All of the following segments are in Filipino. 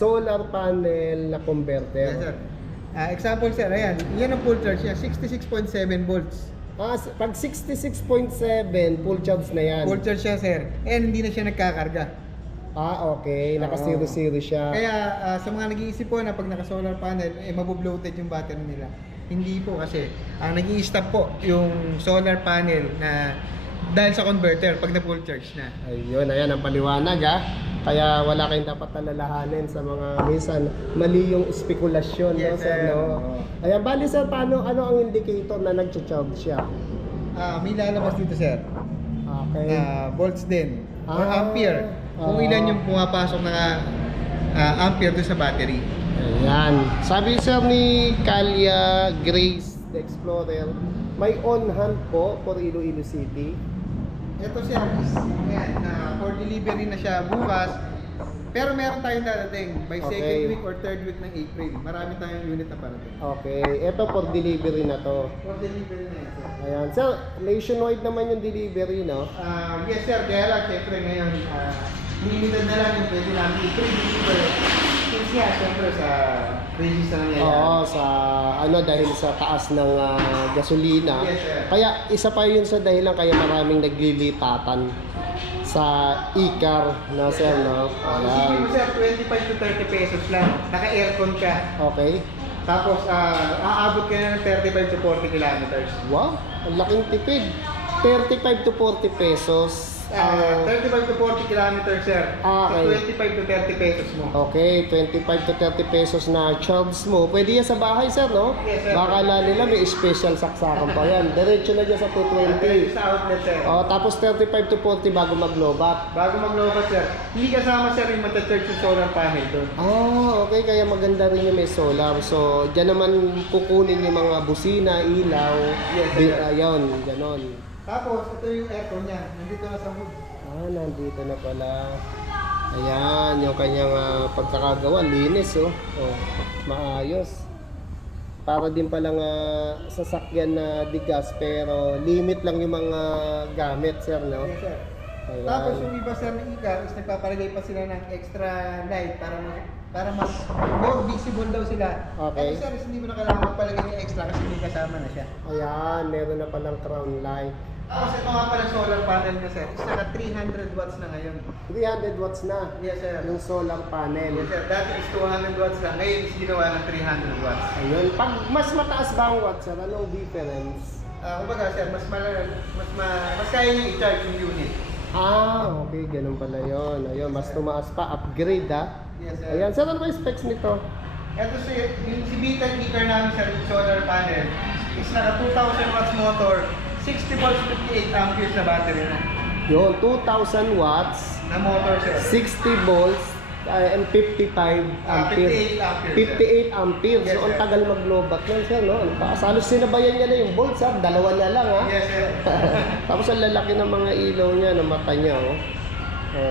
solar panel na converter. Yes, sir. Example, sir, ayan. Yan ang full charge niya, 66.7 volts. Pag 66.7, full charge na yan. Full charge siya, sir. And hindi na siya nagkakarga. Okay. Naka-zero-zero siya. Kaya sa mga nag-iisip po na pag naka-solar panel, mabubloated yung battery nila. Hindi po kasi. Ang nag-i-stop po yung solar panel na dahil sa converter pag na full charge na. Ayun, ayan ang paliwanag Kaya wala kayong dapat alalahanin sa mga minsan mali yung spekulasyon, Yes, no, sir, sir. no? Ayan, bali sir, ano ang indicator na nag-charge siya? May lalabas dito, sir. Okay. Volts din. Or ampere. Kung Ah. ilan yung pumapasok na ampere doon sa battery. Ayan. Sabi sir ni Calia Grace, the Explorer, may on-hand po for Iloilo City. Ito siya, ayan, for delivery na siya bukas. Pero meron tayong dadating by Okay. second week or third week ng April. Marami tayong unit na parating. Okay. Ito for delivery na to. For delivery na yan, sir. Ayan. Sir, nationwide naman yung delivery, no? Yes, sir. Kaya lang, syempre ngayon, limited na lang yung pwede namin i-deliver. Since nga, syempre sa crisis na nangyayari. Oo, dahil sa taas ng gasolina. Yes, sir. Kaya isa pa yun sa dahilan kaya maraming naglilipatan sa e-car na sir, no? Isipin mo, sir, 25 to 30 pesos lang. Naka-aircon ka. Okay. Tapos, aabot ka na ng 35 to 40 kilometers. Wow, ang laking tipid. 35 to 40 pesos. 35 to 40 kilometers, sir. Okay. So 25 to 30 pesos mo. Okay, 25 to 30 pesos na charge mo. Pwede yan sa bahay, sir, no? Yes, sir. Baka nila may special saksakan pa yan. Diretso na dyan sa 220. Sa outlet, sir. Tapos 35 to 40 bago mag-lobat. Bago mag-lobat, sir. Hindi kasama, sir, yung mata-charge yung solar panel doon. Okay. Kaya maganda rin yung may solar. So, dyan naman kukunin yung mga busina, ilaw. Yes, sir. Ayun, ganon. Tapos, ito yung aircon niya. Nandito na sa hood. Nandito na pala. Ayan, yung kanyang pagkakagawa. Linis, maayos. Para din palang sasakyan na bigas, pero limit lang yung mga gamit, sir, no? Yes, sir. Ayan. Tapos yung iba, sir, na ika, is nagpapalagay pa sila ng extra light para mas more visible daw sila. Okay. Ito, sir, is hindi mo na kailangan magpalagay ng extra kasi may kasama na siya. Ayan, meron na palang crown light. Tapos ito nga pala solar panel na, sir. Is naka 300 watts na ngayon. 300 watts na Yes, sir. yung solar panel. Yes, sir. Dati is 200 watts lang. Ngayon is ginawa ng 300 watts. Ayun, pag mas mataas ba ang watts, sir, anong difference? Kumbaga, sir, mas kaya niyo i-charge yung unit. Okay, ganun pala yun. Ayun, mas tumaas pa, upgrade Yes, sir. Ayan, sir, ano ba yung specs nito? Ito yung si Vitan Geeker namin sa solar panel is naka 2,000 watts motor, 60 volts, 58 amperes na battery na. Yun, 2,000 watts, Na motor, sir. 60 volts, and 55 ampere. 58 amperes. 58 amperes. Yes, So, ang sir. tagal maglobat yan, sir, no? Halos sinabayan niya na yung volts, dalawa na lang, Yes, sir. Tapos ang lalaki ng mga ilaw niya, ng mata niya,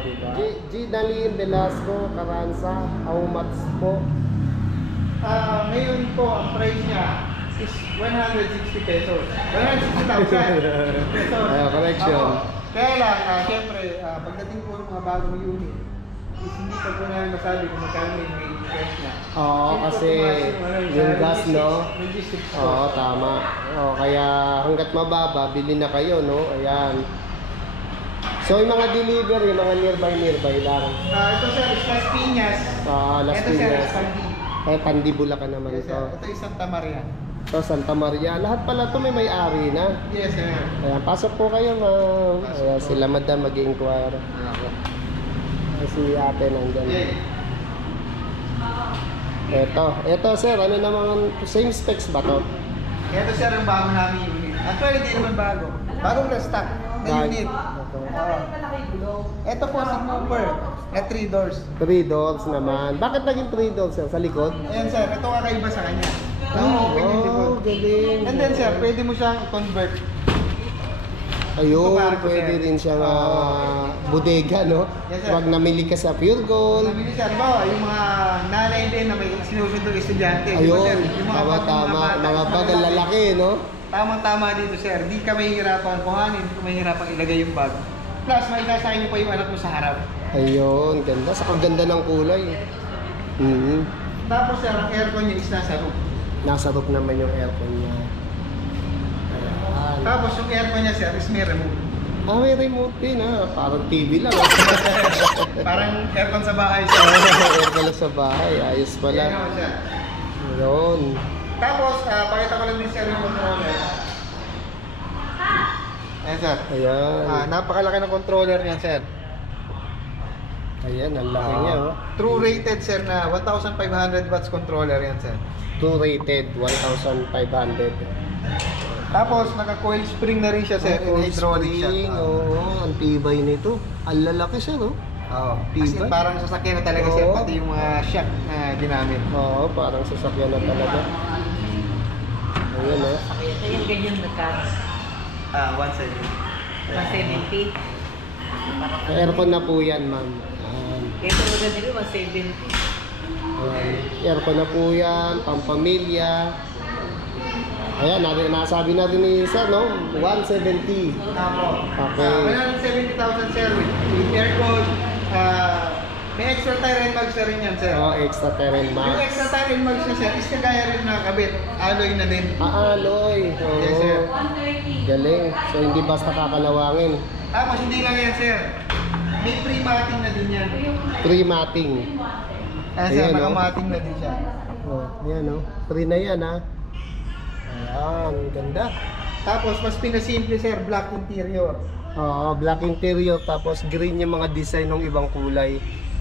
diba? G. Dalin Velasco, Carranza, how much po? Ngayon po, ang price niya is 160 pesos. 160,000 pesos. Correction. Kaya lang, siyempre, pagdating po ng mga bagong unit, is hindi pa po namin masabi kung magkano yung price niya. Kasi yung gas, no? Logistics po. Tama. Kaya hanggat mababa, bili na kayo, no? Ayan. So, yung mga delivery, mga nearby lang. Ito, sir, is Las Piñas. Las Ito, sir, Piñas. is Pandi. Pandi Bulacan naman Yes, ito. sir. Ito is Santa Maria. Ito, Santa Maria. Lahat pala ito may may-ari na. Yes, sir. Ayan, pasok po kayo, ma'am. Ayan, sila madam mag-i-inquire. Si ate nandyan. Yeah. Ito sir, ano naman, same specs ba to? Ito, sir, ang bago namin unit. Actually, hindi naman bago. Bagong na-stock na unit. Ito po si Cooper na 3 doors. 3 doors naman. Bakit naging 3 doors sir? Sa likod? Ayan, sir, ito kakaiba sa kanya. Na-open yung likod. Galing. And then, sir, pwede mo siyang convert. Ayun, Ito ba, pwede sir? rin siyang bodega, no? Yes, sir. Pag namili ka sa Pure Gold. Namili, sir, ba, yung mga nanay din na may sinusunod estudyante. di ba, sir? Ayun, Yung mga bag ng tama. bata, Mga mas bagal lalaki, no? Tamang-tama dito, sir. Di ka mahihirapan kuhanin, di ka mahihirapan ilagay yung bag. Plus, may sasakay niyo pa yung anak mo sa harap. Ayun, ganda. Sa kaganda ng kulay. Mhm. Tapos sir, ang aircon niya is nasa roof. Nasa roof naman yung aircon niya. Ayan. Tapos yung aircon niya sir is may remote. Ah, may remote din parang TV lang. Parang aircon sa bahay sir. Aircon lang sa bahay, ayos Yan pala. naman siya. Yun. Tapos, pakita ko lang din sir yung controller. Ayan sir. Ayan. Napakalaki ng controller niyan sir. Ayan, ang laki niya True rated sir na 1,500 watts controller yan sir. 2 rated, 1,500. Tapos naka-coil spring na rin siya sir, in hydraulic siya. Oo, ang tibay nito. Ang lalaki siya, no? Oo. Kasi Tibay. parang sasakyan na talaga sir, Oo. pati yung mga shock na ginamit. Oo, parang sasakyan na talaga. Ayan, Ito yung ganyan na ka. 170. 170. Aircon na po yan, ma'am. Ayan. Ito ulit nila 170. Ayan. Aircon na po yan, pampamilya. Ayan, nasabi na rin ni Sir, no? 170. Apo. Okay. 170,000 sir with aircon. May extra tire and mags na rin yan sir. Oh, extra terrain Yung max. extra tire and mags na sir is kagaya rin nakakabit. Alloy na din. Alloy. Oo. Yes sir. Galing. So, hindi basta kakalawangin. Tapos hindi lang yan sir. May pre-matting na din yan. Pre-matting. Ayan sir, Ayan, no? naka-matting na din siya. Oh, yan, no? Pre na yan, ha? Ayan, ganda. Tapos mas pinasimple sir, black interior. Oo, black interior, tapos green yung mga design ng ibang kulay.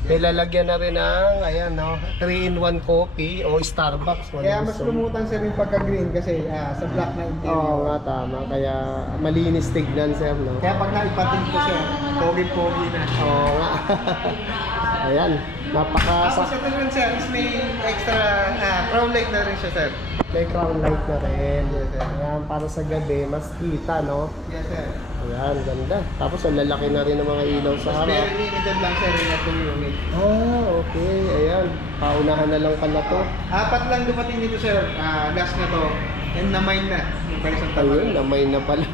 May lalagyan na rin ng, ayan, no? 3-in-1 coffee o Starbucks. Kaya mas lumutang sir yung pagka-green kasi sa black na interior. Oo nga, tama. Kaya malinis tignan, sir, no? Kaya pag naipating ko sir, pogi-pogi na. Oo nga. Ayan, Tapos ito rin sir, is may extra crown light na rin siya sir. may crown light na rin. Ayan, para sa gabi, mas kita, no? Yes sir. Ayan, ganda. Tapos ang lalaki na rin ng mga ilaw sa Mas harap. very limited lang sir yung itong unit. Ah, okay. Ayan, paunahan na lang pala to. 4 lang dumating dito sir, last na to. And na-mine na, yung pa isang taon. Ayun, namay na pala.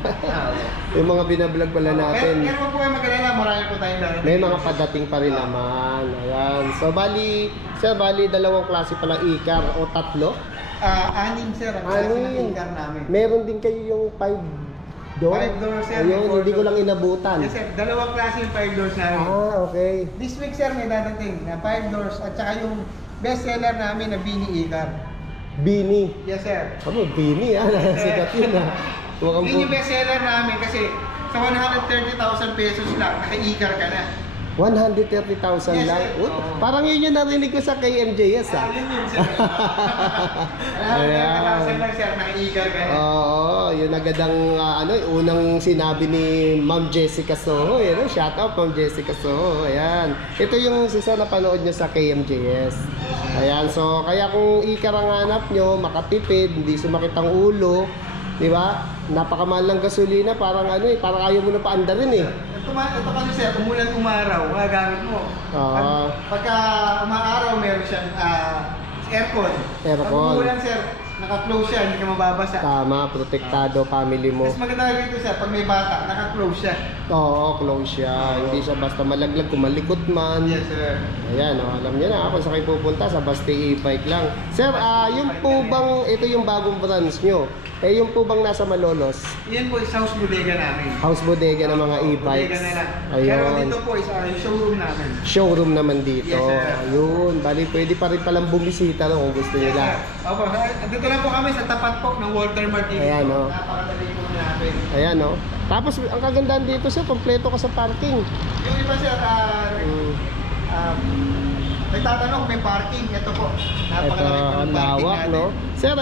Yung mga binablog pala natin. Pero wag po kayo mag-alala, marami po tayong darating. May mga padating pa rin naman. Ayan. So, bali, sir, dalawang klase pala ikar o tatlo. 6 sir, ang klase ng Anim. income namin. Meron din kayo yung 5 door. 5 doors, sir. Ayun, Four hindi ko doors. lang inabutan. Yes sir, dalawang klase yung 5 doors namin. Ah, okay. This week sir, may dadating na 5 doors at saka yung best seller namin na Bini Icar. Bini. Yes sir. Ano, Bini sikat yun Mukhang Yun yung best seller namin kasi sa 130,000 pesos lang, naka-Icar ka na. 130,000 Yes, lang. sir. Uy, Oo. parang yun yung narinig ko sa KMJS Yun yun sir. 130,000 lang sir, naka-Icar ka na. Oo, yun agad ang unang sinabi ni Ma'am Jessica Soho. Yun, shout out Ma'am Jessica Soho. Ayan. Ito yung sisa na panood nyo sa KMJS. Ayan, so kaya kung ikar ang hanap nyo, makatipid, hindi sumakit ang ulo, di ba? Napakamahal ng gasolina, parang parang ayaw mo na paandarin eh. Ito kasi sir, umulan umaraw, magagamit mo. Ah. Pagka umaaraw, meron siyang aircon. Aircon. Pag umulan sir, naka-close siya, hindi ka mababasa. Tama, protektado family mo. Mas maganda dito sir, pag may bata, naka-close siya. Oo, close siya. Hindi siya basta malaglag kung malikot man. Yes sir. Ayan, alam niyo na ako sa kayo pupunta sa Basti e-bike lang. Sir, yung po bang, ito yung bagong branch nyo, yung po bang nasa Malolos? Yan po is house bodega namin. House bodega ng mga e-bikes. Bodega na lang. Pero Ayun. dito po is yung showroom namin. Showroom naman dito. Yes, sir. Ayun, bali pwede pa rin palang bumisita kung gusto Yes, nila. sir. Opo, dito lang po kami sa tapat po ng Walter Martinez. Ayan, po. oh. Napakadali po namin. Ayan, no? Tapos, ang kagandahan dito, sir, kompleto ka sa parking. Yung iba sir, nagtatanong kung may parking. Ito po. Ito, Napakalaki po ang ng parking lawak, natin. no? Sir,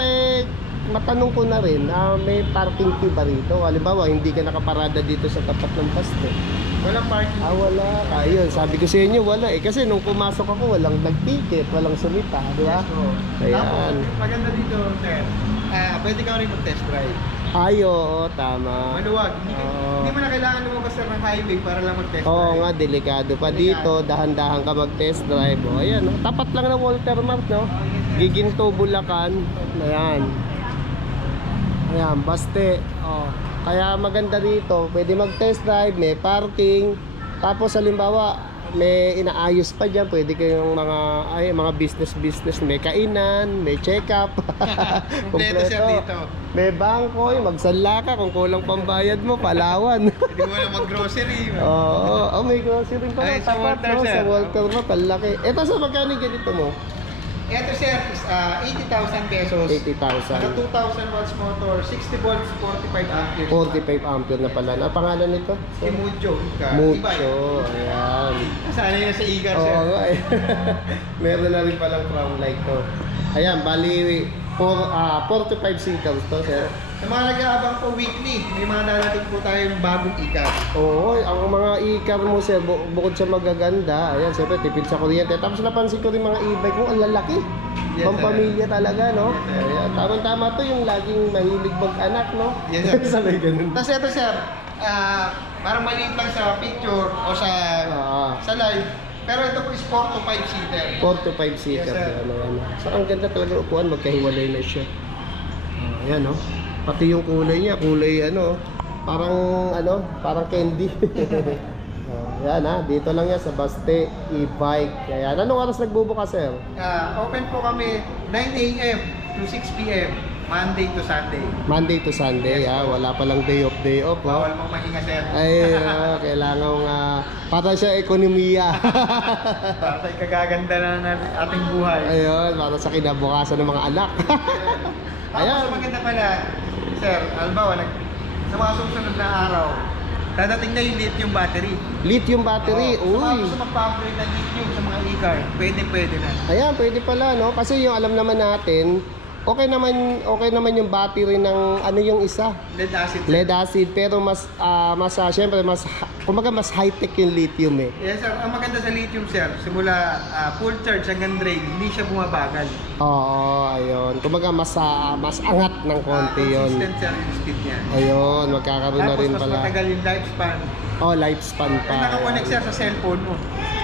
matanong ko na rin, may parking fee ba rito? Halimbawa, hindi ka nakaparada dito sa tapat ng paste. Walang parking. Wala. Ayun, sabi ko sa inyo, wala eh. Kasi nung pumasok ako, walang nag-ticket, walang sumita, di ba? So, Ayan. tapos, maganda dito sir, pwede ka rin mag-test drive. Ay, oo, tama. Maluwag. Oo. Hindi mo na kailangan lumabas sir ng highway para lang mag-test drive. Oo nga, delikado pa dito. Dahan-dahan ka mag-test drive. O, ayan, no? Tapat lang ng Walter Mart, no? Giginto, Bulacan. Ayan. Ayan, Baste. O, kaya maganda dito. Pwede mag-test drive, may parking. Tapos, halimbawa, may inaayos pa diyan, pwede kayong mga business, may kainan, may check-up. Kompleto sir dito. May bangko, magsanla ka kung kulang pambayad mo, Palawan. Hindi mo na mag-grocery. Oo, may grocery rin pala. Ay, sa Tapat, Walter, no? sir. Sa Walter mo, palaki. Ito sa magkano yung ganito mo? Ito sir is 80,000 pesos. 80,000. Naka 2,000 watts motor, 60 volts, 45 amperes. 45 ampere na pala. Ano pangalan nito? Si Mucho. Mucho. Ayan. Sana yun sa Igar sir. Oo, ay. Meron na rin palang crown light to. Ayan, bali 45 seaters to, sir. Sa mga nag-aabang po weekly, may mga darating po tayong bagong Igar. Oo, ang mga e-car mo, sir, bukod sa magaganda, ayan, siyempre, tipid sa kuryente. Tapos napansin ko rin mga e-bike mo, ang lalaki. Yes, Pampamilya talaga, no? Yes, sir. Ayan, tama-tama to yung laging mahilig mag-anak, no? Yes, sir. Sabay ganun. Tapos ito sir, parang maliit lang sa picture o sa live. Pero ito po is 4 to 5 seater. 4 to 5 seater. Yes, sir. Ano. So, ang ganda talaga upuan, magkahiwalay na siya. Ayan, no? Pati yung kulay niya, parang candy. Yan dito lang yan sa Baste e-bike. Ayan, anong oras nagbubukas, sir? Open po kami 9 a.m. to 6 p.m. Monday to Sunday. Monday to Sunday, Yes, po. wala palang day off, no? Bawal mong mahinga sir. Ay, kailangan para siya ekonomiya. Para tayo kagaganda ng ating buhay. Ayun, para sa kinabukasan ng mga anak. Tapos maganda pala, sir, halimbawa, sa mga susunod na araw, dadating na yung lithium battery. Lithium battery, Sa mga uy. gusto magpa-upgrade ng lithium sa mga e-car, pwede na. Ayan, pwede pala, no? Kasi yung alam naman natin, okay naman yung battery ng yung isa, Lead acid. lead acid, pero syempre kumbaga mas high-tech yung lithium eh. Yes sir, ang maganda sa lithium sir, simula full charge hanggang drain, hindi siya bumabagal. Oo, ayun. Kumbaga mas angat ng konti yun. Consistent sir yung speed niya. Ayun, magkakaroon na Tapos rin mas pala. matagal yung lifespan. Oh, lifespan pa. Naka-connect sir sa cellphone mo.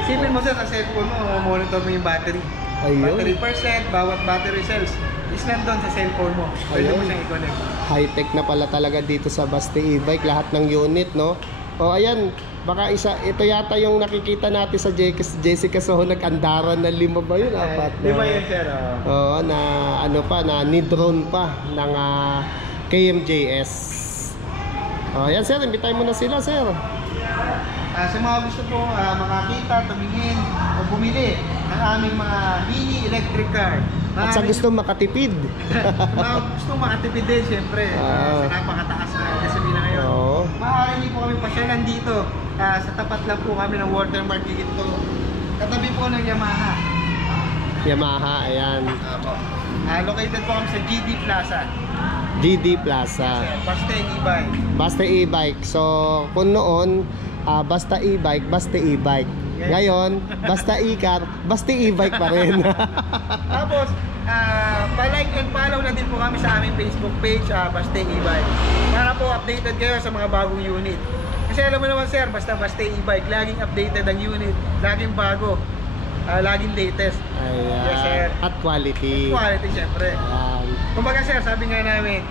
Sipin mo sir sa cellphone mo, monitor mo yung battery. Ayun. Battery percent, bawat battery cells is nandun sa cellphone mo. Pwede mo Ayun. siyang i-connect. High-tech na pala talaga dito sa Baste e-bike, lahat ng unit, no? O ayan, baka ito yata yung nakikita natin sa Jessica Soho, nag-andaran na 5 ba yun? 4 Di ba yun sir? Oo, na ni-drone pa ng KMJS. O ayan sir, imbitahin mo na sila, sir. Sa mga gusto po makakita, tumingin, o bumili ng aming mga mini electric car. At sa gusto makatipid. Sa mga gusto makatipid din, siyempre. Ah. Sa napakataas na gasolina ngayon. Oo. Maaari niyo po kami pasyalan dito. Sa tapat lang po kami ng Watermark dito. Katabi po ng Yamaha. Yamaha, ayan. Located po kami sa GD Plaza. GD Plaza. Baste e-bike. Baste e-bike. So, kung noon, basta e-bike, Baste e-bike. Yes. Ngayon, basta e-car, Baste e-bike pa rin. Tapos, pa-like and follow na din po kami sa aming Facebook page, Baste e-bike. Para po updated kayo sa mga bagong unit. Kasi alam mo naman sir, basta Baste e-bike, laging updated ang unit, laging bago, laging latest. Ayan. Yes, sir. At quality. Quality syempre. Ayan. Kumbaga sir, sabi nga namin,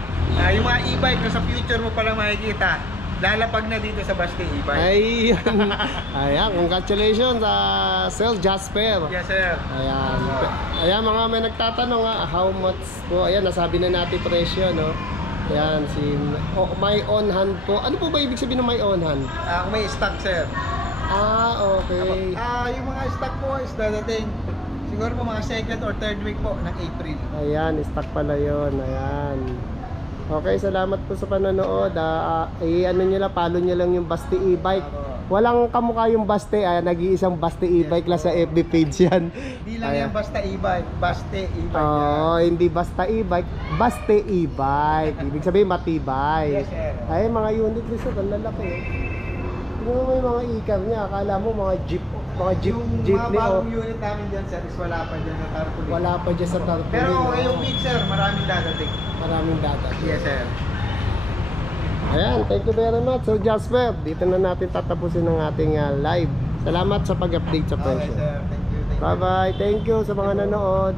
yung mga e-bike na sa future mo palang makikita, lalapag na dito sa Baste e-bike. Ayan. Ayan, congratulations Sir Jasper. Yes sir. Ayan. Ayan, mga may nagtatanong how much po. Ayan, nasabi na natin presyo, no? Ayan, may on hand po. Ano po ba ibig sabihin ng may on hand? Kung may stock sir. Okay. Yung mga stock po is dadating siguro po mga second or third week po ng April. Ayan, stock pala yun. Ayan. Okay, salamat po sa panonood. Ano nyo lang, follow nyo lang yung Baste e-bike. Walang kamukha yung Baste, nag-iisang Baste e-bike lang sa FB page yan. Hindi lang yan basta e-bike, Baste e-bike Oo, hindi basta e-bike, Baste e-bike. Ibig sabihin matibay. Yes, sir. Ay, mga unit list ang lalaki. Tingnan mo yung mga e-car niya, akala mo mga jeep, Yung jeepney mga bagong unit namin dyan sir is wala pa dyan sa tarpaulin. wala pa dyan sa tarpaulin. Pero ngayong week sir, maraming dadating. Maraming data. Yes sir. Ayan, thank you very much. So Jasper, dito na natin tatapusin ang ating live. Salamat sa pag-update sa Okay presyo. sir, thank you. Bye-bye. Thank you sa mga nanood.